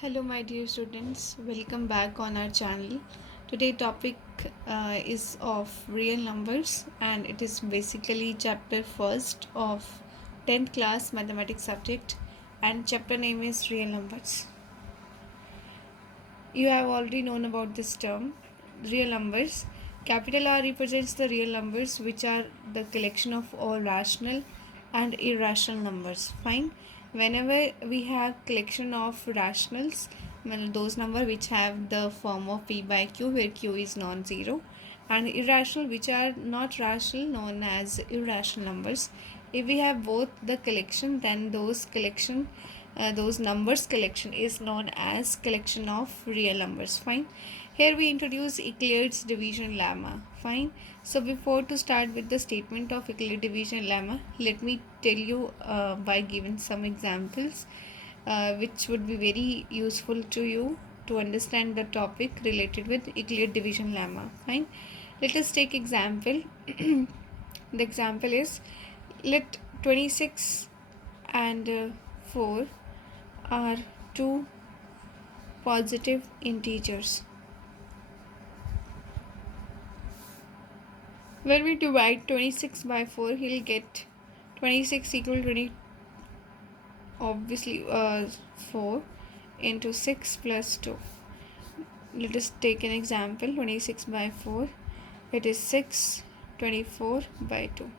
Hello my dear students, welcome back on our channel. Today topic is of real numbers and it is basically chapter first of 10th class mathematics subject and chapter name is real numbers. You have already known about this term, real numbers. Capital R represents the real numbers which are the collection of all rational and irrational numbers. Fine. Whenever we have collection of rationals, those number which have the form of p by q where q is non-zero, and irrational which are not rational known as irrational numbers. If we have both the collection, then those numbers collection is known as collection of real numbers. Fine. Here we introduce Euclid's division lemma. Fine. So before to start with the statement of Euclid division lemma, let me tell you by giving some examples which would be very useful to you to understand the topic related with Euclid division lemma. Fine. Let us take example. The example is, let 26 and 4 are two positive integers. When we divide 26 by 4, he'll get 26 equal to 20, obviously 4 into 6 plus 2. Let us take an example. 26 by 4, it is 6. 24 by 2.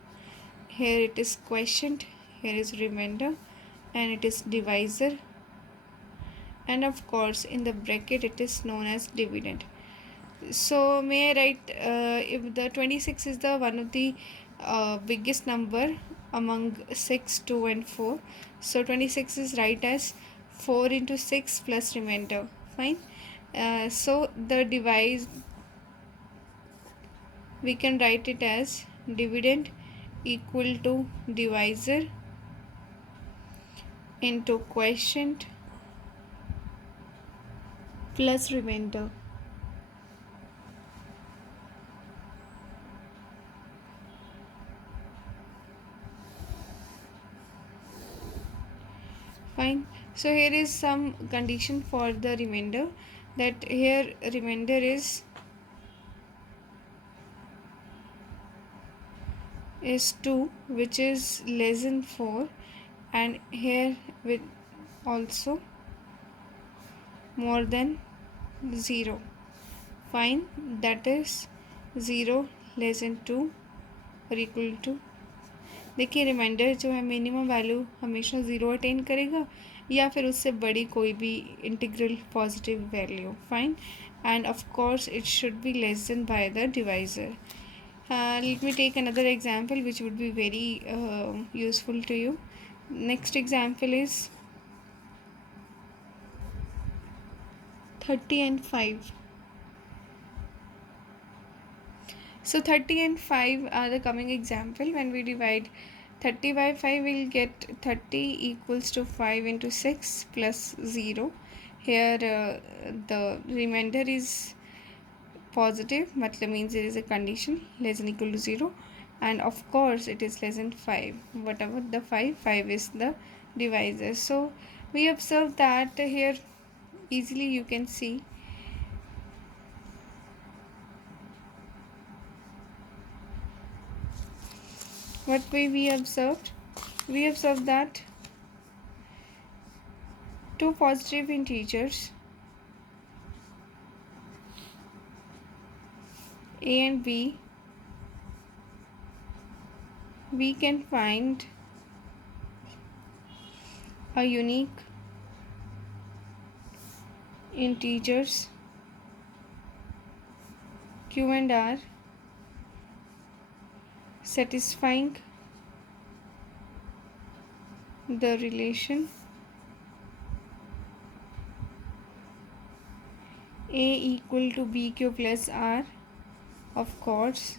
Here it is quotient, here is remainder, and it is divisor, and of course in the bracket it is known as dividend. So may I write if the 26 is the one of the biggest number among 6, 2 and 4, so 26 is write as 4 into 6 plus remainder. Fine. So the divide, we can write it as dividend equal to divisor into quotient plus remainder. Fine. So here is some condition for the remainder, that here remainder is 2 which is less than 4, and here with also more than 0. Fine. That is 0 less than 2 और equal to, देखिए reminder जो है minimum value हमेशा 0 attain करेगा या फिर उससे बड़ी कोई भी integral positive value. Fine. End of course it should be less than by the divisor. Let me take another example which would be very useful to you. Next example is 30 and 5. So 30 and 5 are the coming example. When we divide 30 by 5, we'll get 30 equals to 5 into 6 plus 0. Here the remainder is positive, matlab means there is a condition less than equal to 0, and of course it is less than 5. Whatever the 5 is the divisor. So we observe that here easily you can see what we observed. We observed that two positive integers a and b, we can find a unique integers q and r satisfying the relation a equal to bq plus r, of course,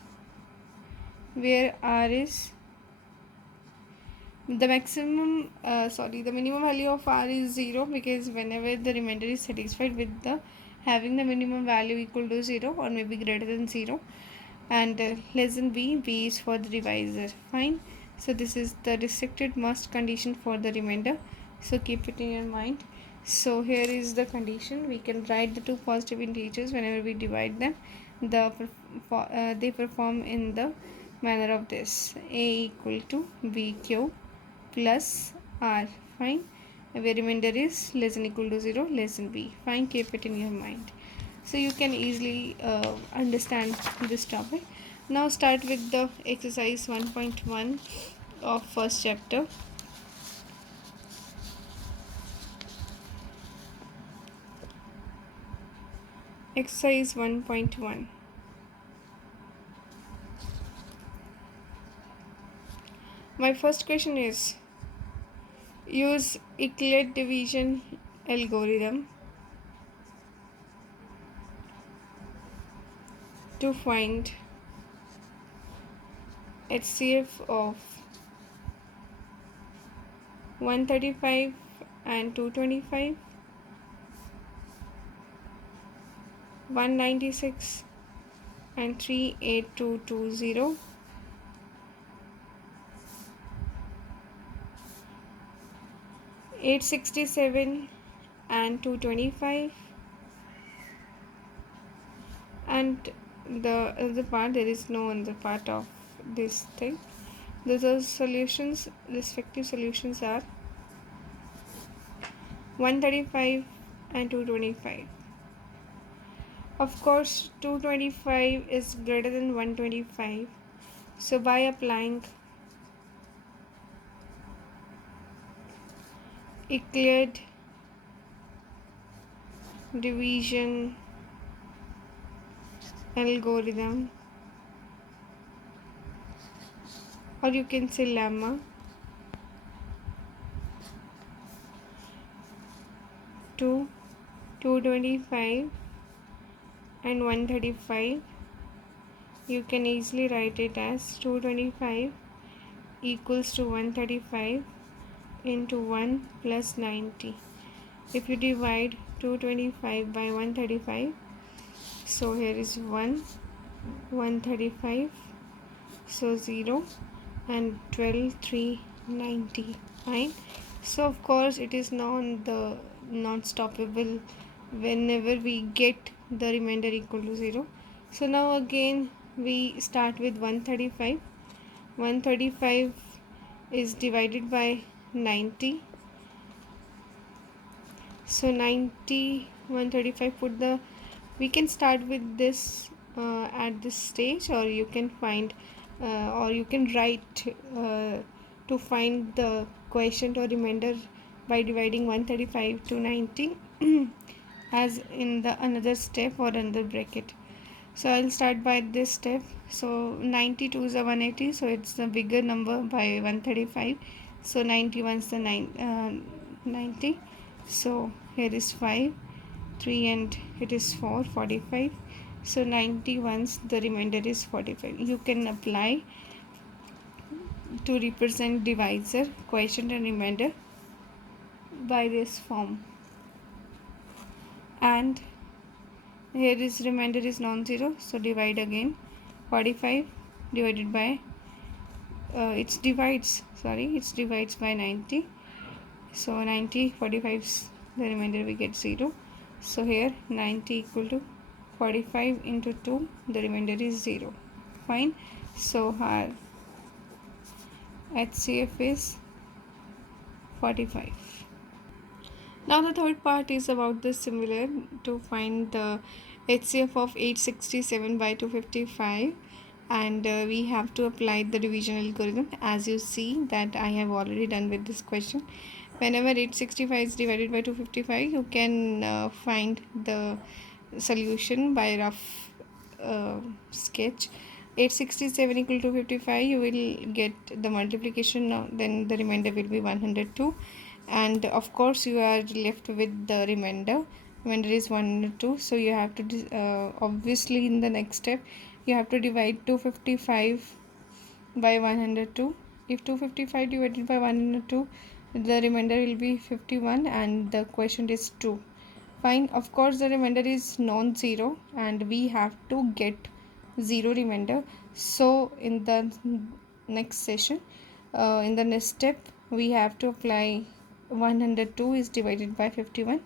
where r is the maximum the minimum value of r is 0, because whenever the remainder is satisfied with the having the minimum value equal to 0 or maybe greater than 0, and less than b is for the divisor. Fine. So this is the restricted must condition for the remainder, so keep it in your mind. So here is the condition. We can write the two positive integers whenever we divide them. They perform in the manner of this: a equal to b cube plus r. Fine. Where remainder is less than equal to 0, less than b. Fine. Keep it in your mind. So you can easily understand this topic. Now start with the exercise 1.1 of first chapter. Exercise 1.1. My first question is, use Euclid division algorithm to find HCF of 135 and 225, 196 and 38220, 867 and 225, and the other part, there is no other part of this thing. The solutions, respective solutions are 135 and 225. Of course, 225 is greater than 125. So by applying Euclid division algorithm, or you can say lemma, to 225 and 135, you can easily write it as 225 equals to 135 into 1 plus 90. If you divide 225 by 135, so here is 1, 135, so 0, and 12, 3, 90. Fine. So of course it is non-stoppable whenever we get the remainder equal to 0. So now again we start with 135. 135 is divided by 90. So 90, 135, we can start with this at this stage, or you can find or you can write to find the quotient or remainder by dividing 135 to 90 as in the another step or another bracket. So I'll start by this step. So 92 is a 180, so it's the bigger number by 135. So 91 is the 90. So here is 5, 3, and it is 4, 45. So 91, the remainder is 45. You can apply to represent divisor, quotient and remainder by this form. And here is remainder is non-zero, so divide again. 45 divided by it divides by 90. So 90, 45, the remainder we get 0. So here 90 equal to 45 into 2, the remainder is 0. Fine. So our HCF is 45. Now the third part is about the similar, to find the HCF of 867 by 255, and we have to apply the division algorithm, as you see that I have already done with this question. Whenever 865 is divided by 255, you can find the solution by rough sketch. 867 equal to 55, you will get the multiplication, then the remainder will be 102, and of course you are left with the remainder is 102. So you have to obviously in the next step you have to divide 255 by 102. If 255 divided by 102, the remainder will be 51, and the quotient is 2. Fine. Of course the remainder is non-zero and we have to get 0 remainder. So in the next session, in the next step, we have to apply 102 is divided by 51,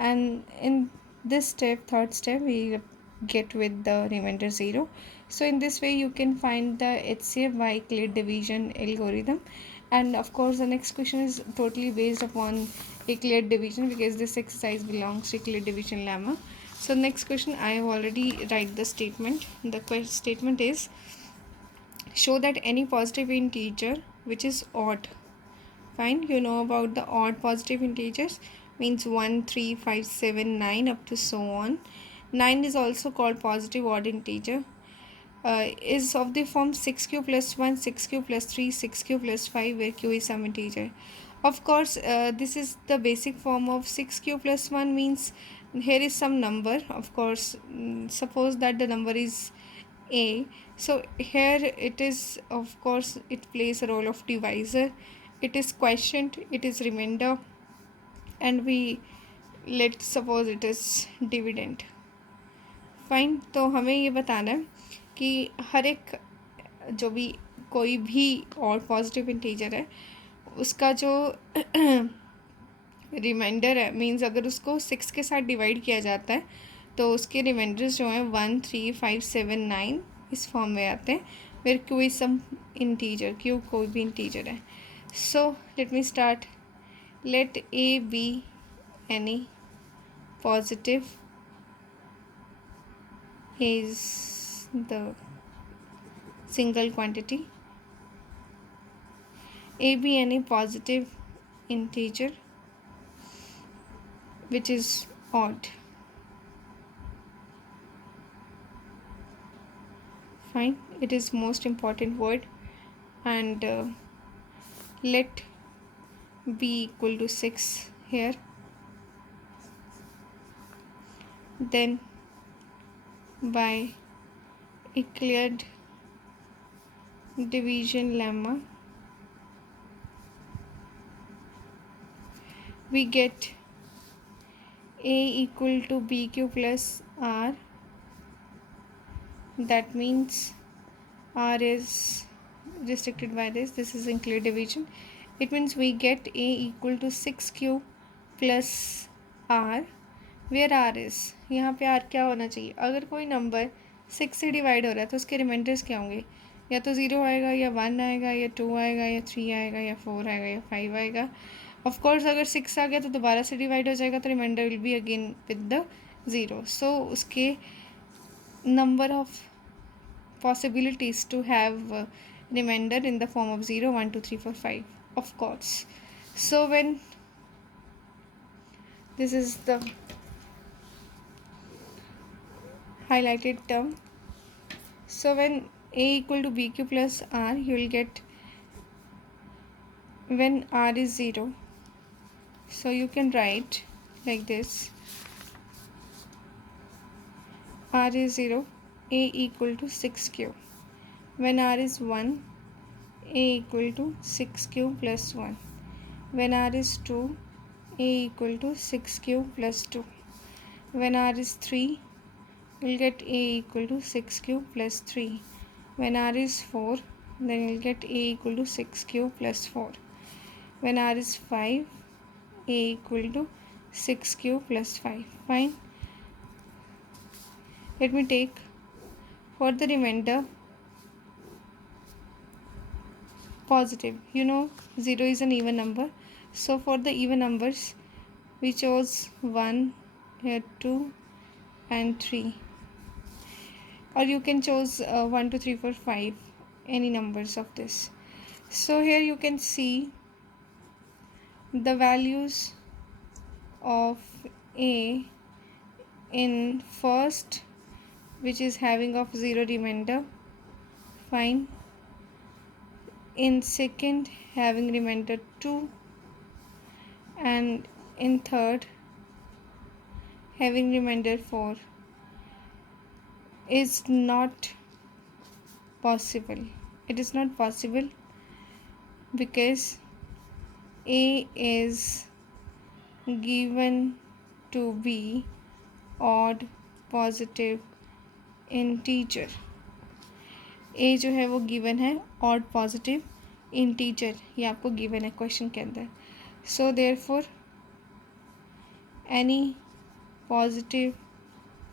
and in this step, third step, we get with the remainder 0. So in this way you can find the HCF by Euclid division algorithm. And of course the next question is totally based upon Euclid division, because this exercise belongs to Euclid division lemma. So next question, I have already write the statement. The statement is, show that any positive integer which is odd. Fine, you know about the odd positive integers, means 1, 3, 5, 7, 9 up to so on. 9 is also called positive odd integer. Is of the form 6q plus 1, 6q plus 3, 6q plus 5, where q is some integer. Of course, this is the basic form of 6q plus 1, means here is some number. Of course, suppose that the number is a. So here it is, of course, it plays a role of divisor. It is quotient, it is remainder, and we let's suppose it is dividend. Fine, तो हमें ये बताना है कि हर एक जो भी कोई भी और पॉजिटिव इंटीजर है उसका जो रिमाइंडर है, मींस अगर उसको 6 के साथ डिवाइड किया जाता है तो उसके रिमाइंडर्स जो हैं 1, 3, 5, 7, 9 इस फॉर्म में आते हैं, फिर Q is some integer, Q कोई भी इंटीजर है. So let me start. Let A be any positive is the single quantity. A be any positive integer which is odd. Fine, it is most important word. And let b equal to 6 here. Then by Euclid division lemma we get a equal to bq plus r. That means r is restricted by this is Euclid division. It means we get a equal to 6q plus r, where R is, यहाँ पे are क्या होना चाहिए. अगर कोई number 6 से divide हो रहा है तो उसके रिमाइंडर्स क्या होंगे, या तो 0 आएगा, या 1 आएगा, या 2 आएगा, या 3 आएगा, या 4 आएगा, या 5 आएगा. ऑफ कोर्स अगर 6 आ गया तो दोबारा से डिवाइड हो जाएगा, तो remainder will be again with the 0. सो उसके number of possibilities to have remainder in the form of 0, 1, 2, 3, 4, 5 of course. So when this is the highlighted term. So when a equal to bq plus r, you will get when r is 0. So you can write like this: r is 0, a equal to 6q. When r is 1, a equal to 6q plus 1. When r is 2, a equal to 6q plus 2. When r is 3, we'll get a equal to 6q plus 3. When r is 4, then we'll get a equal to 6q plus 4. When r is 5, a equal to 6q plus 5. Fine. Let me take for the remainder positive. You know 0 is an even number. So for the even numbers, we chose 1, here 2 and 3. Or you can choose 1, 2, 3, 4, 5, any numbers of this. So here you can see the values of a in first, which is having of 0 remainder. Fine. In second, having remainder 2, and in third, having remainder 4. Is not possible. It is not possible because a is given to be odd positive integer. a जो है वो given है odd positive integer, ये आपको given है question के अंदर. So therefore any positive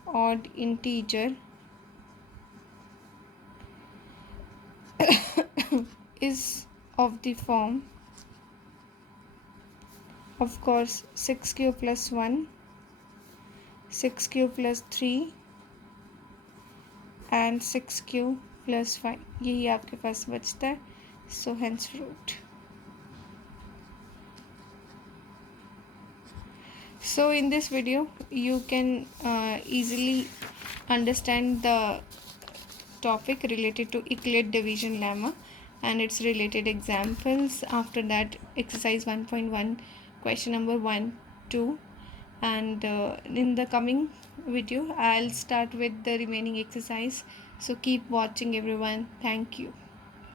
odd integer is of the form, of course, 6q plus 1, 6q plus 3 and 6q plus 5. यही आपके पास बचता है. So hence fruit. So in this video you can easily understand the topic related to Euclid division lemma and its related examples. After that, exercise 1.1 question number 1, 2, and in the coming video I'll start with the remaining exercise. So keep watching everyone. Thank you.